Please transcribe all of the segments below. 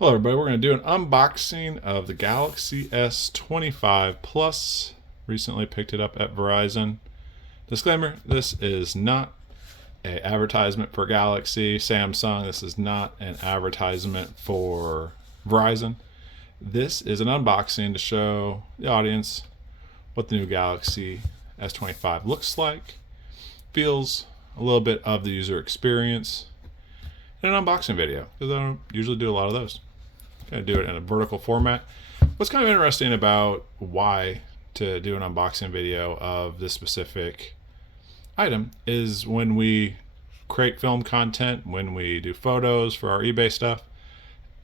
Hello everybody, we're going to do an unboxing of the Galaxy S25 Plus. Recently picked it up at Verizon. Disclaimer, this is not an advertisement for Galaxy, Samsung. This is not an advertisement for Verizon. This is an unboxing to show the audience what the new Galaxy S25 looks like, feels a little bit of the user experience in an unboxing video, because I don't usually do a lot of those. Going to do it in a vertical format. What's kind of interesting about why to do an unboxing video of this specific item is when we create film content, when we do photos for our eBay stuff,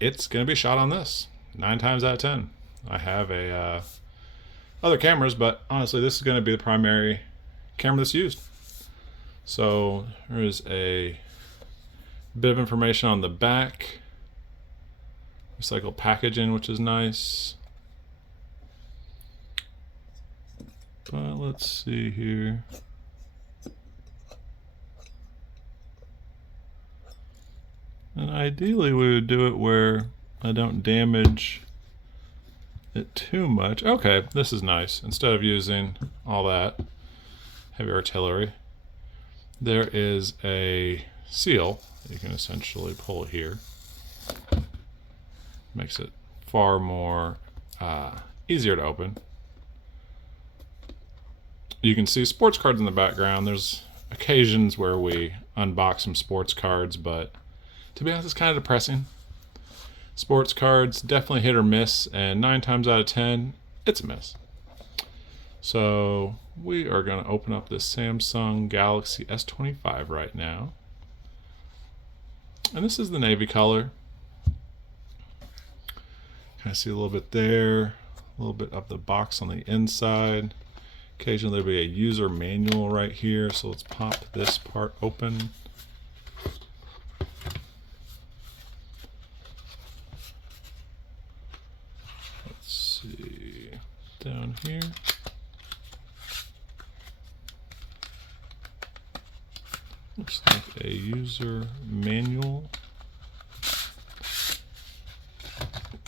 it's going to be shot on this 9 times out of 10. I have other cameras, but honestly this is going to be the primary camera that's used. So there is a bit of information on the back. Recycled packaging, which is nice. But let's see here. And ideally we would do it where I don't damage it too much. Okay, this is nice. Instead of using all that heavy artillery, there is a seal that you can essentially pull here. Makes it far more easier to open. You can see sports cards in the background. There's occasions where we unbox some sports cards, but to be honest, it's kind of depressing. Sports cards definitely hit or miss, and 9 times out of 10, it's a miss. So we are going to open up this Samsung Galaxy S25 right now. And this is the navy color. I see a little bit there, a little bit of the box on the inside. Occasionally there'll be a user manual right here, so let's pop this part open. Let's see, down here. Looks like a user manual.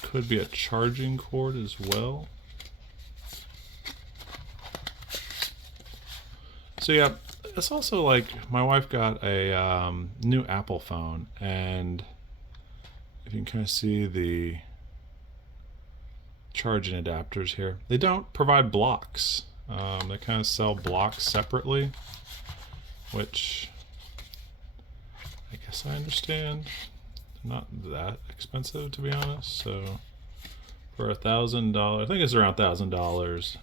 Could be a charging cord as well. So yeah, it's also like my wife got a new Apple phone, and if you can kind of see the charging adapters here, they don't provide blocks. They kind of sell blocks separately, which I guess I understand. Not that expensive, to be honest. So for $1,000, I think it's around $1,000.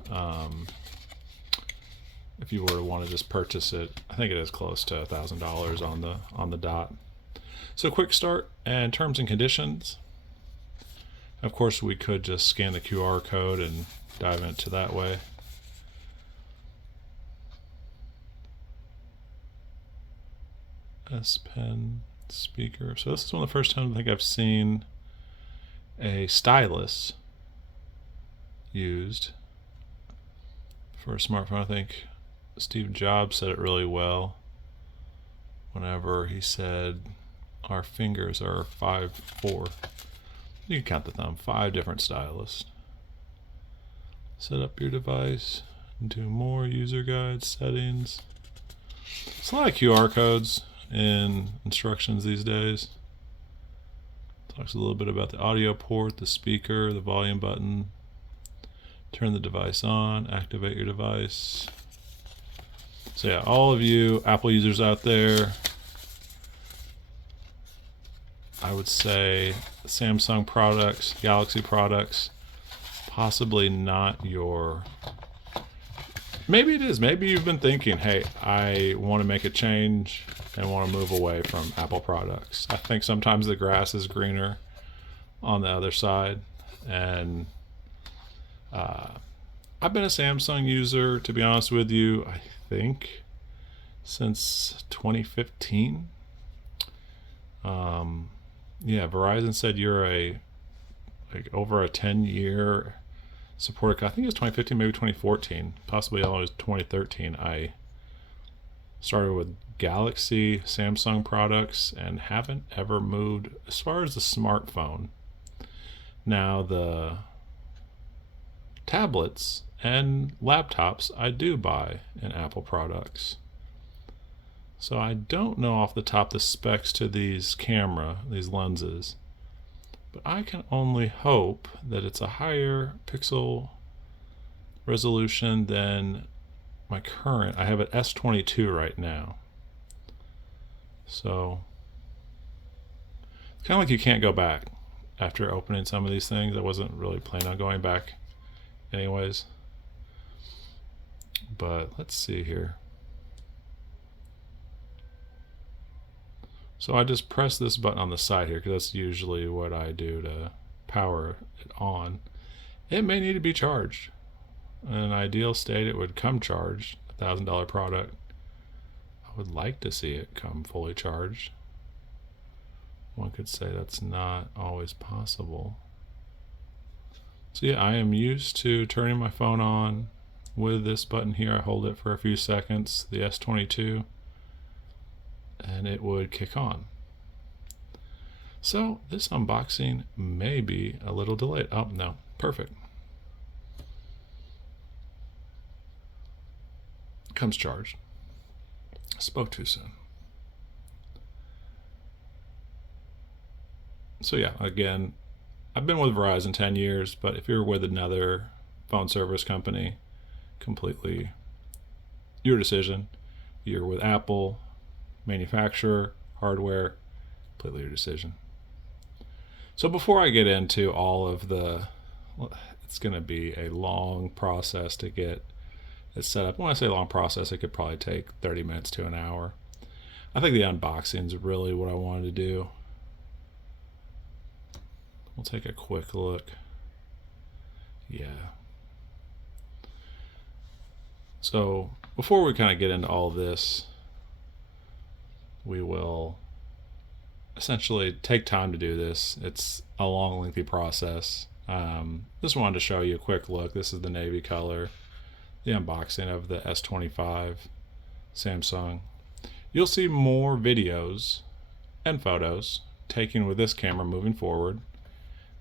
If you were to want to just purchase it, I think it is close to $1,000 on the dot. So quick start and terms and conditions. Of course, we could just scan the QR code and dive into that way. S Pen speaker. So this is one of the first times I think I've seen a stylus used for a smartphone. I think Steve Jobs said it really well whenever he said our fingers are 5'4". You can count the thumb. 5 different stylus. Set up your device. Do more user guide settings. It's a lot of QR codes in instructions these days. Talks a little bit about the audio port, the speaker, the volume button. Turn the device on, activate your device. So yeah, all of you Apple users out there, I would say Samsung products, Galaxy products, possibly not your... Maybe it is. Maybe you've been thinking, hey, I want to make a change and want to move away from Apple products. I think sometimes the grass is greener on the other side. And I've been a Samsung user, to be honest with you, I think since 2015. Yeah, Verizon said you're over a 10-year supported. I think it was 2015, maybe 2014, possibly always 2013. I started with Galaxy, Samsung products, and haven't ever moved as far as the smartphone. Now the tablets and laptops I do buy in Apple products. So I don't know off the top the specs to these lenses, but I can only hope that it's a higher pixel resolution than my current. I have an S22 right now. So it's kind of like you can't go back after opening some of these things. I wasn't really planning on going back anyways. But let's see here. So I just press this button on the side here because that's usually what I do to power it on. It may need to be charged. In an ideal state, it would come charged, $1,000 product. I would like to see it come fully charged. One could say that's not always possible. So yeah, I am used to turning my phone on with this button here. I hold it for a few seconds, the S22, and it would kick on. So this unboxing may be a little delayed. Oh no, perfect. Comes charged. Spoke too soon. So yeah, again, I've been with Verizon 10 years, but if you're with another phone service company, completely your decision. You're with Apple, manufacturer, hardware, completely your decision. So before I get into all of it's going to be a long process to get it set up. When I say long process, it could probably take 30 minutes to an hour. I think the unboxing is really what I wanted to do. We'll take a quick look. Yeah. So before we kind of get into all of this, we will essentially take time to do this. It's a long, lengthy process. Just wanted to show you a quick look. This is the navy color, the unboxing of the S25 Samsung. You'll see more videos and photos taken with this camera moving forward,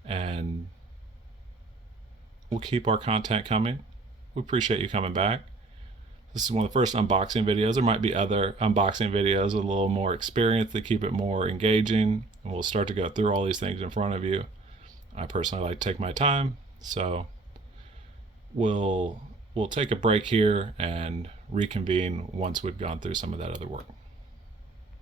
and we'll keep our content coming. We appreciate you coming back. This is one of the first unboxing videos. There might be other unboxing videos with a little more experience that keep it more engaging, and we'll start to go through all these things in front of you. I personally like to take my time, so we'll take a break here and reconvene once we've gone through some of that other work.